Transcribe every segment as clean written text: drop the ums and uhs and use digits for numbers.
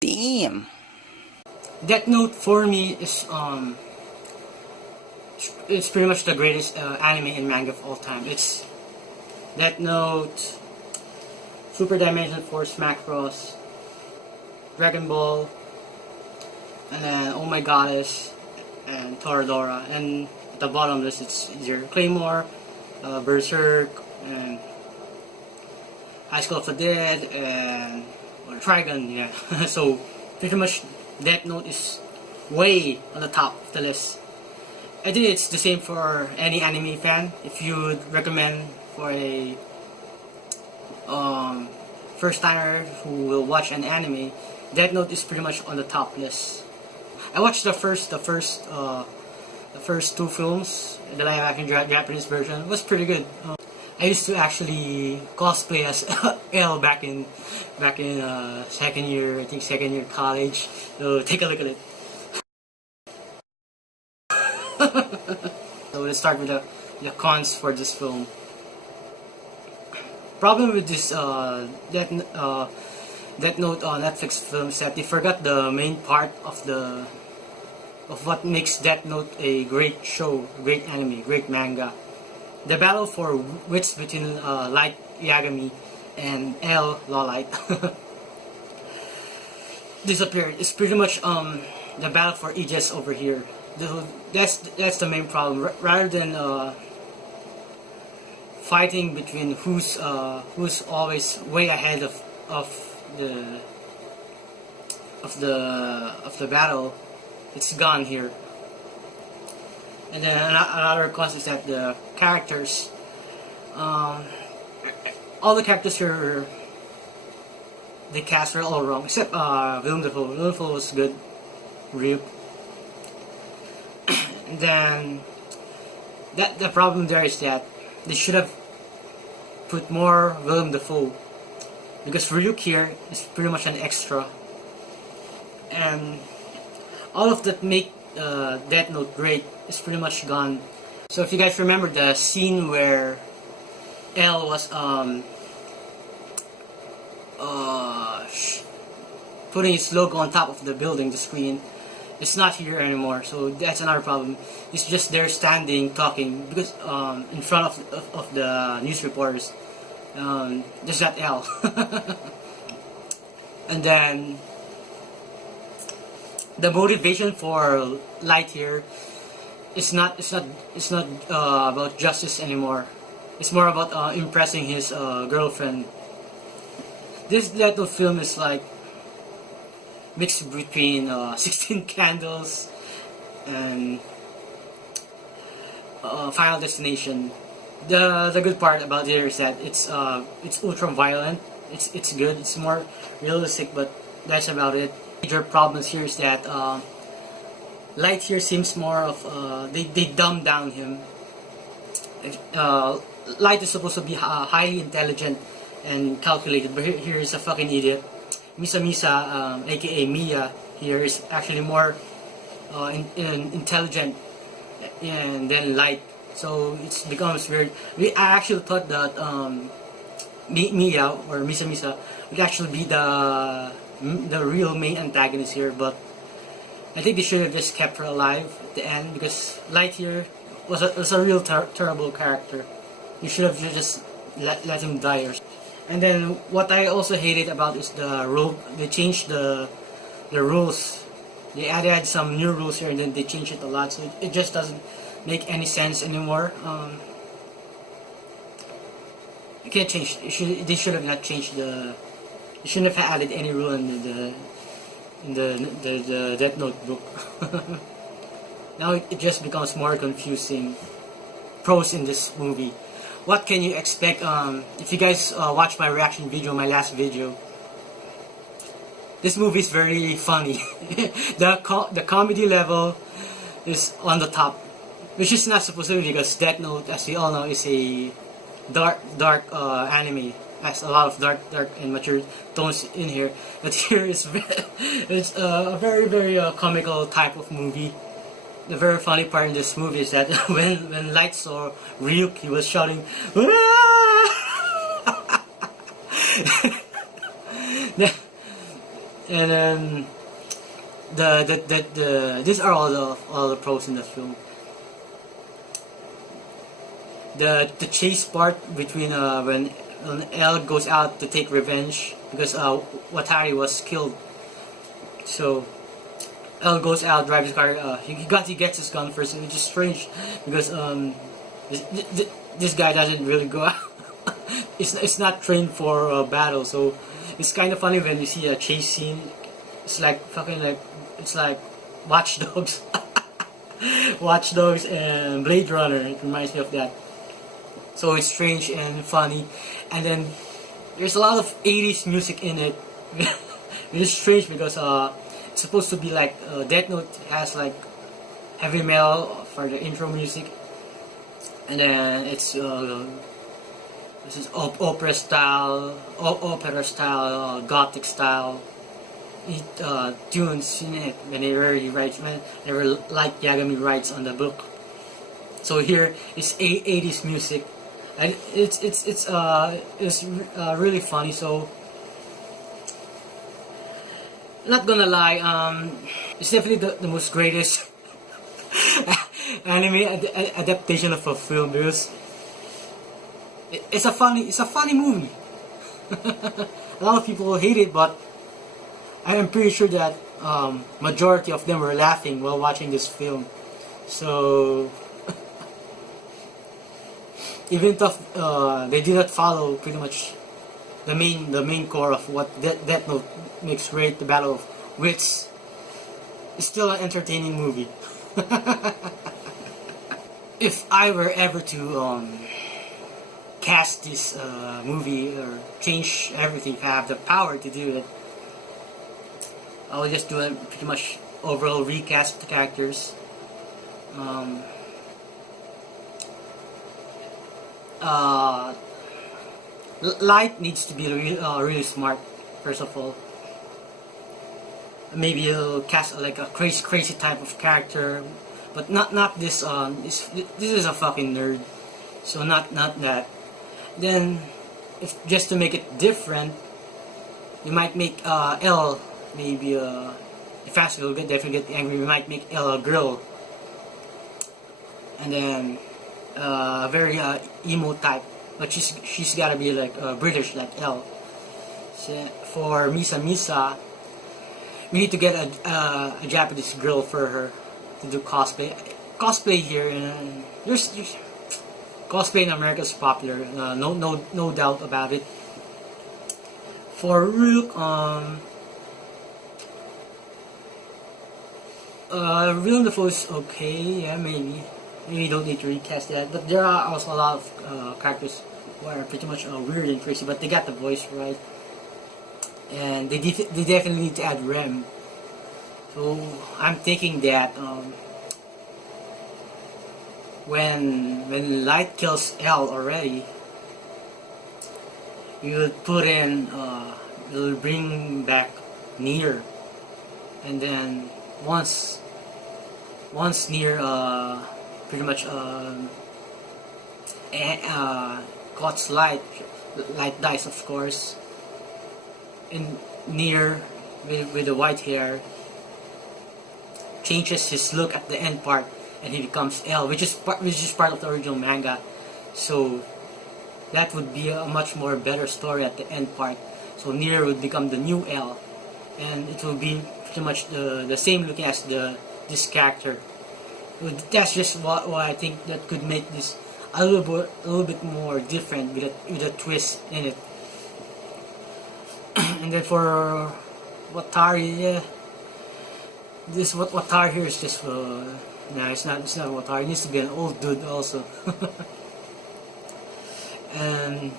Damn. Deathnote for me is it's pretty much the greatest anime and manga of all time. It's Deathnote, Super Dimension Force, Smash Bros, Dragon Ball, and then Oh My Goddess, and Toradora. And at the bottom list, it's Zero Claymore, Berserk, and High School of the Dead, and Trigun. Yeah. So pretty much Deathnote is way on the top of the list. I think it's the same for any anime fan. If you would recommend for a first timer who will watch an anime, Deathnote is pretty much on the top list. I watched the first two films. The live action Japanese version was pretty good. I used to actually cosplay as L back in second year college. So take a look at it. So let's start with the cons for this film. Problem with this Deathnote Netflix film is that they forgot the main part of what makes Deathnote a great show, great anime, great manga. The battle for wits between Light Yagami and L Lawlight disappeared. It's pretty much the battle for Aegis over here. That's the main problem. Rather than fighting between who's always way ahead of the battle, it's gone here. And then another cause is that the characters, all the characters here, the cast are all wrong except Willem Dafoe. Willem Dafoe was good, Ryuk. And then the problem there is that they should have put more Willem Dafoe, because Ryuk here is pretty much an extra, and all of that make Deathnote great is pretty much gone. So if you guys remember the scene where L was putting his logo on top of the building, the screen, it's not here anymore. So that's another problem. It's just there standing talking because in front of the news reporters. Just that L. And then the motivation for Light here is not about justice anymore. It's more about impressing his girlfriend. This little film is like mixed between 16 Candles and Final Destination. The good part about it is that it's ultra violent. It's good. It's more realistic, but that's about it. Major problems here is that Light here seems more of they dumb down him. Light is supposed to be highly intelligent and calculated, but here is a fucking idiot. Misa, aka Mia, here is actually more intelligent than Light. So it becomes weird. I actually thought that Mia or Misa would actually be the real main antagonist here, but I think they should have just kept her alive at the end, because Light here was a real terrible character. You should have just let him die. And then what I also hated about is the rule. They changed the rules. They added some new rules here, and then they changed it a lot. So it just doesn't make any sense anymore. You can't change. They should have not changed the. You shouldn't have added any rule in the Deathnote book. Now it just becomes more confusing. Pros in this movie. What can you expect? If you guys watch my reaction video, my last video, this movie is very funny. the comedy level is on the top, which is not supposed to be, because Deathnote, as we all know, is a dark anime. Has a lot of dark and mature tones in here. But here it's a very comical type of movie. The very funny part in this movie is that when Light saw Ryuk, he was shouting, And then these are all the pros in the film. The chase part between when L goes out to take revenge because Watari was killed. So L goes out, drives his car. He gets his gun first, which is strange because this guy doesn't really go out. It's not trained for battle, so it's kind of funny when you see a chase scene. It's like fucking like it's like Watch Dogs, Watch Dogs and Blade Runner. It reminds me of that. So it's strange and funny, and then there's a lot of 80s music in it. It's strange because it's supposed to be like Deathnote has like heavy metal for the intro music, and then it's this is opera style, gothic style tunes in it whenever like Yagami writes on the book. So here it's 80s music, and it's really funny. So not gonna lie, it's definitely the most greatest anime adaptation of a film because it's a funny movie. A lot of people hate it, but I am pretty sure that majority of them were laughing while watching this film. So even though they did not follow pretty much the main core of what Deathnote makes great, the Battle of Wits, it's still an entertaining movie. If I were ever to cast this movie or change everything, if I have the power to do it, I will just do a pretty much overall recast of the characters. Light needs to be really smart, first of all. Maybe he'll cast like a crazy type of character, but not this. This is a fucking nerd, so not that. Then, if just to make it different, you might make L maybe if Fast will definitely get angry. We might make L a girl, and then very emo type, but she's gotta be like British like L. So for Misa, we need to get a Japanese girl for her to do cosplay. Cosplay here, there's cosplay in America is popular. No doubt about it. For Ryuk, Willem Dafoe is okay. Yeah, maybe you don't need to recast that. But there are also a lot of characters who are pretty much weird and crazy, but they got the voice right. And they definitely need to add Rem. So I'm thinking that when Light kills L already, you would put in you'll bring back Nier, and then once Nier pretty much caught Light dies, of course. And Nier with the white hair changes his look at the end part, and he becomes L, which is part of the original manga. So that would be a much more better story at the end part. So Nier would become the new L, and it will be pretty much the same look as this character. That's just what I think that could make this a little bit more different with a twist in it. And then for Watari, yeah, Watari here is just it's not Watari. It needs to be an old dude also. And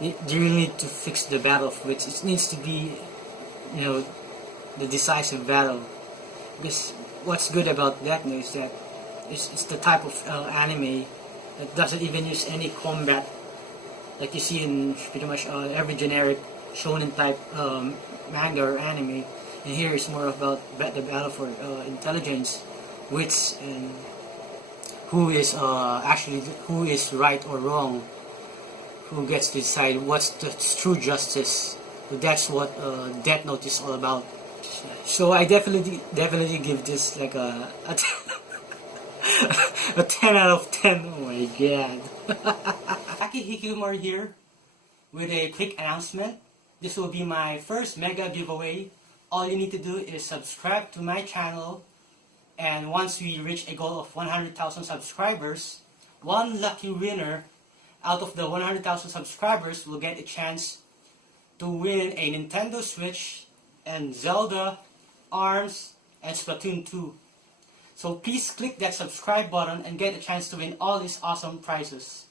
you really need to fix the battle of wits. It needs to be, the decisive battle. Because what's good about Deathnote is that it's the type of anime that doesn't even use any combat like you see in pretty much every generic shonen type manga or anime. And here it's more about the battle for intelligence, wits, and who is who is right or wrong, who gets to decide what's the true justice, So that's what Deathnote is all about. So I definitely give this like a a 10 out of 10. Oh my god. Hikikomori here with a quick announcement. This will be my first mega giveaway. All you need to do is subscribe to my channel, and once we reach a goal of 100,000 subscribers, one lucky winner out of the 100,000 subscribers will get a chance to win a Nintendo Switch and Zelda, ARMS, and Splatoon 2. So please click that subscribe button and get a chance to win all these awesome prizes.